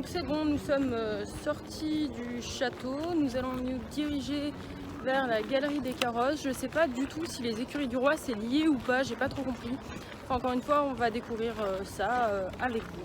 Donc c'est bon, nous sommes sortis du château, nous allons nous diriger vers la galerie des carrosses. Je sais pas du tout si les écuries du roi c'est lié ou pas, j'ai pas trop compris. Enfin, encore une fois, on va découvrir ça avec vous.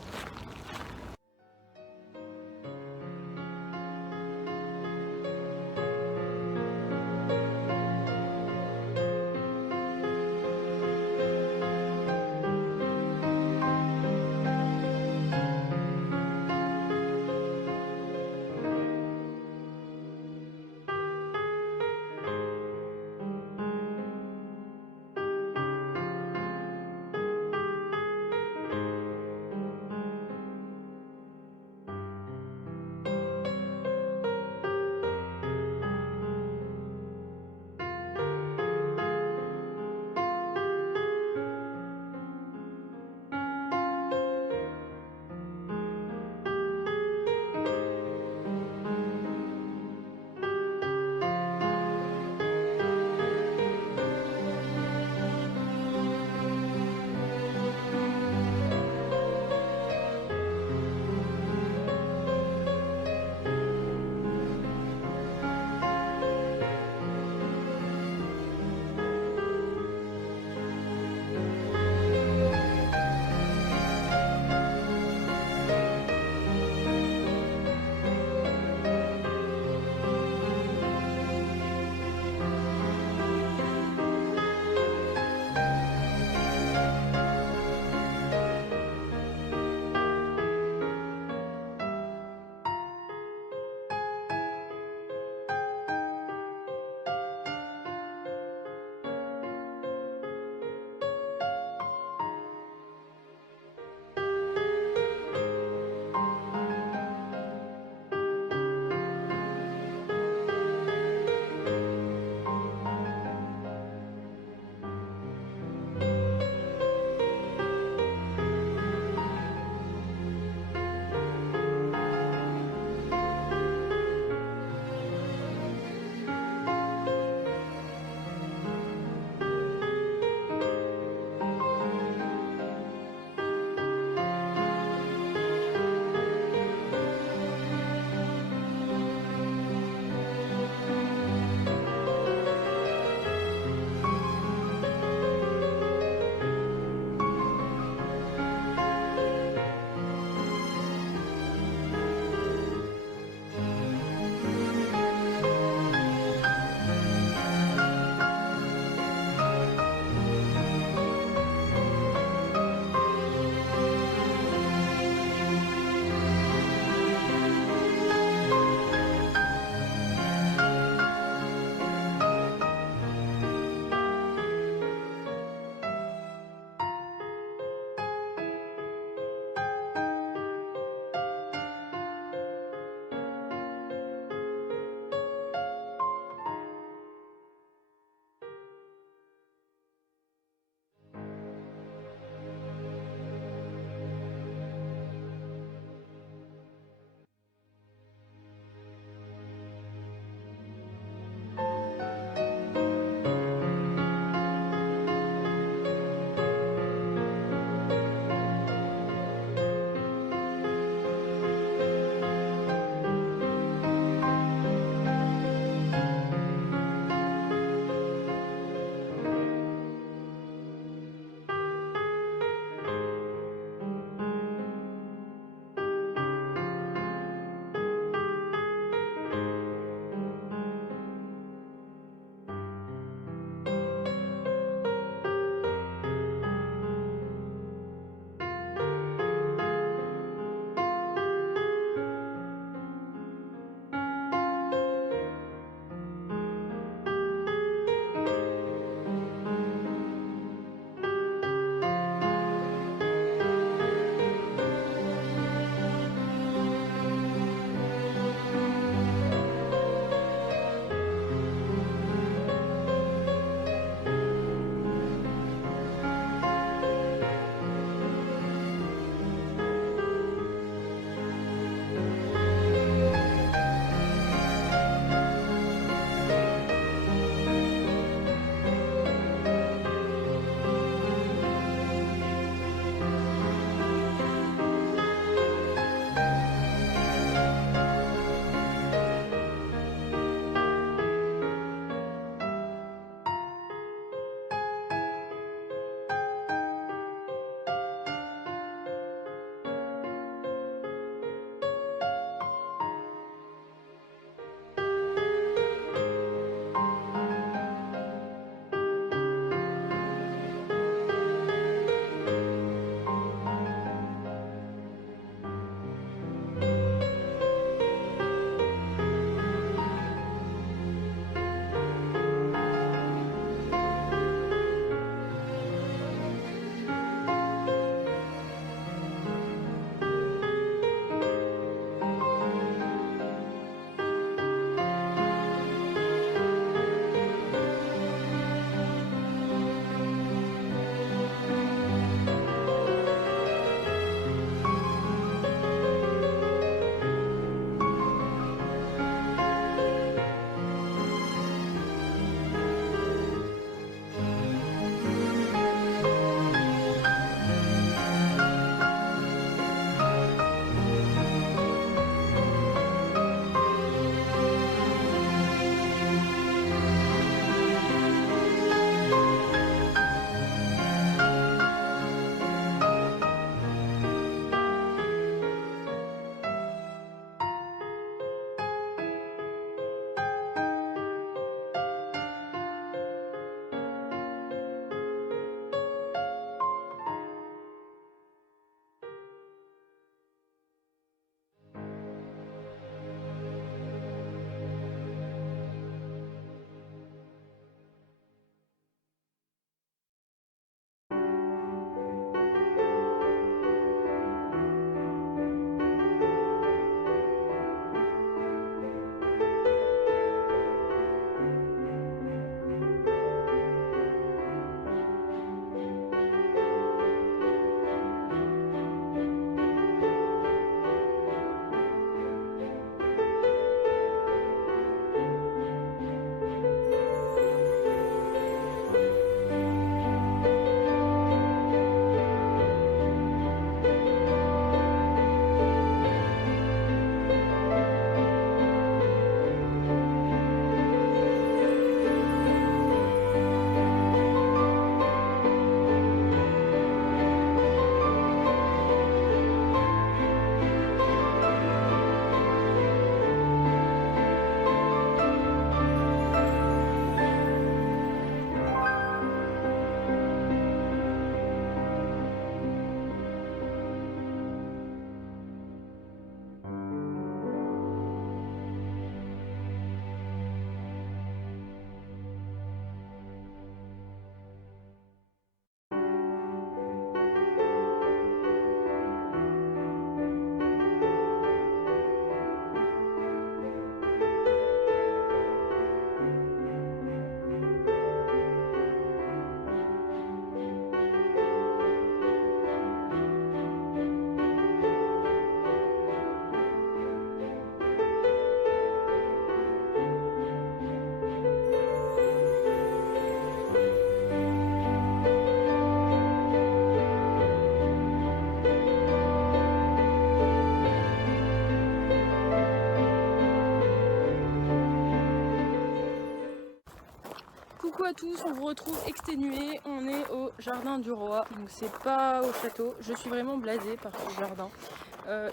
Coucou à tous, on vous retrouve exténués, on est au jardin du roi, donc c'est pas au château. Je suis vraiment blasée par ce jardin.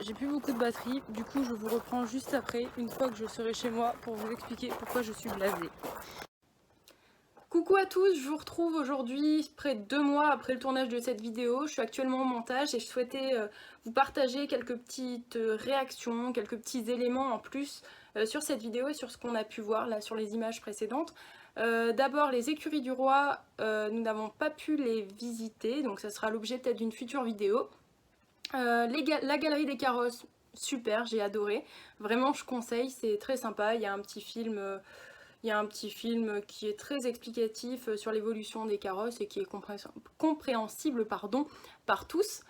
J'ai plus beaucoup de batterie, du coup je vous reprends juste après, une fois que je serai chez moi, pour vous expliquer pourquoi je suis blasée. Coucou à tous, je vous retrouve aujourd'hui près de 2 mois après le tournage de cette vidéo. Je suis actuellement au montage et je souhaitais vous partager quelques petites réactions, quelques petits éléments en plus sur cette vidéo et sur ce qu'on a pu voir là sur les images précédentes. D'abord les écuries du roi, nous n'avons pas pu les visiter, donc ça sera l'objet peut-être d'une future vidéo. La galerie des carrosses, super, j'ai adoré. Vraiment je conseille, c'est très sympa, il y a un petit film... qui est très explicatif sur l'évolution des carrosses et qui est compréhensible par tous.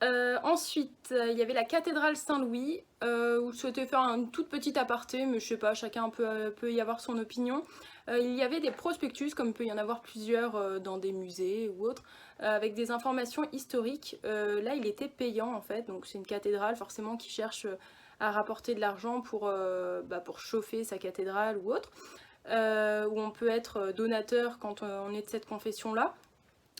Ensuite, il y avait la cathédrale Saint-Louis, où je souhaitais faire une toute petite aparté, mais je sais pas, chacun peut y avoir son opinion. Il y avait des prospectus, comme il peut y en avoir plusieurs dans des musées ou autres, avec des informations historiques. Là, il était payant en fait, donc c'est une cathédrale forcément qui cherche à rapporter de l'argent pour chauffer sa cathédrale ou autre. Où on peut être donateur quand on est de cette confession-là.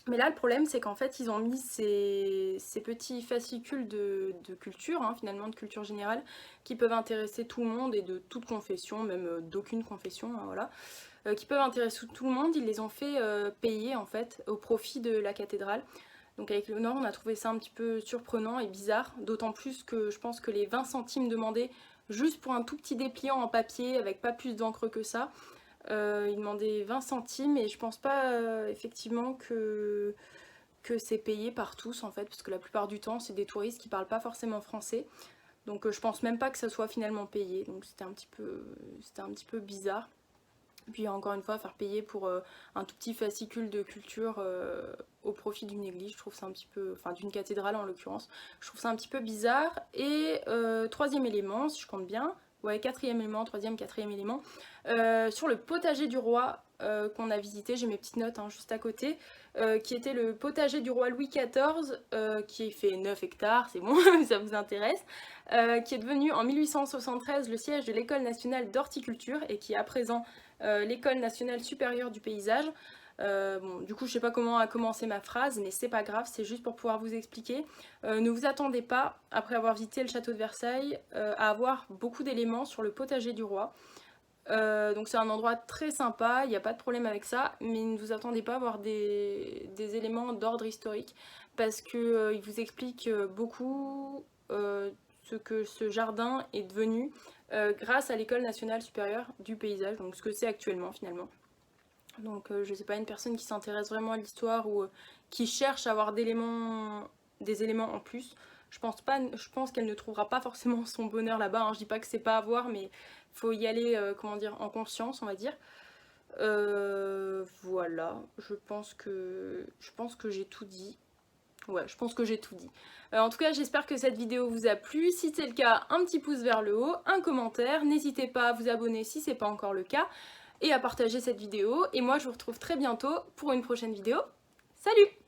Mais là, le problème, c'est qu'en fait, ils ont mis ces petits fascicules de culture, finalement, de culture générale, qui peuvent intéresser tout le monde et de toute confession, même d'aucune confession, voilà, qui peuvent intéresser tout le monde. Ils les ont fait payer, en fait, au profit de la cathédrale. Donc avec Léonore, on a trouvé ça un petit peu surprenant et bizarre, d'autant plus que je pense que les 20 centimes demandés juste pour un tout petit dépliant en papier avec pas plus d'encre que ça, il demandait 20 centimes et je pense pas effectivement que c'est payé par tous en fait, parce que la plupart du temps c'est des touristes qui parlent pas forcément français, donc je pense même pas que ça soit finalement payé, donc c'était un petit peu bizarre. Puis encore une fois, faire payer pour un tout petit fascicule de culture au profit d'une église, je trouve ça un petit peu, enfin d'une cathédrale en l'occurrence, je trouve ça un petit peu bizarre. Et troisième élément, si je compte bien, ouais, quatrième élément, troisième, quatrième élément, sur le potager du roi qu'on a visité, j'ai mes petites notes juste à côté, qui était le potager du roi Louis XIV, qui fait 9 hectares, c'est bon, ça vous intéresse, qui est devenu en 1873 le siège de l'école nationale d'horticulture et qui est à présent l'école nationale supérieure du paysage. Bon, du coup je sais pas comment a commencé ma phrase, mais c'est pas grave, c'est juste pour pouvoir vous expliquer. Ne vous attendez pas, après avoir visité le château de Versailles, à avoir beaucoup d'éléments sur le potager du roi. Donc c'est un endroit très sympa, il n'y a pas de problème avec ça, mais ne vous attendez pas à avoir des éléments d'ordre historique, parce qu'il vous explique beaucoup ce que ce jardin est devenu grâce à l'école nationale supérieure du paysage, donc ce que c'est actuellement finalement. Donc je sais pas, une personne qui s'intéresse vraiment à l'histoire ou qui cherche à avoir des éléments en plus, je pense qu'elle ne trouvera pas forcément son bonheur là-bas, je dis pas que c'est pas à voir, mais il faut y aller comment dire, en conscience on va dire. Voilà, je pense que j'ai tout dit. Ouais, je pense que j'ai tout dit. En tout cas, j'espère que cette vidéo vous a plu. Si c'est le cas, un petit pouce vers le haut, un commentaire. N'hésitez pas à vous abonner si c'est pas encore le cas et à partager cette vidéo. Et moi, je vous retrouve très bientôt pour une prochaine vidéo. Salut!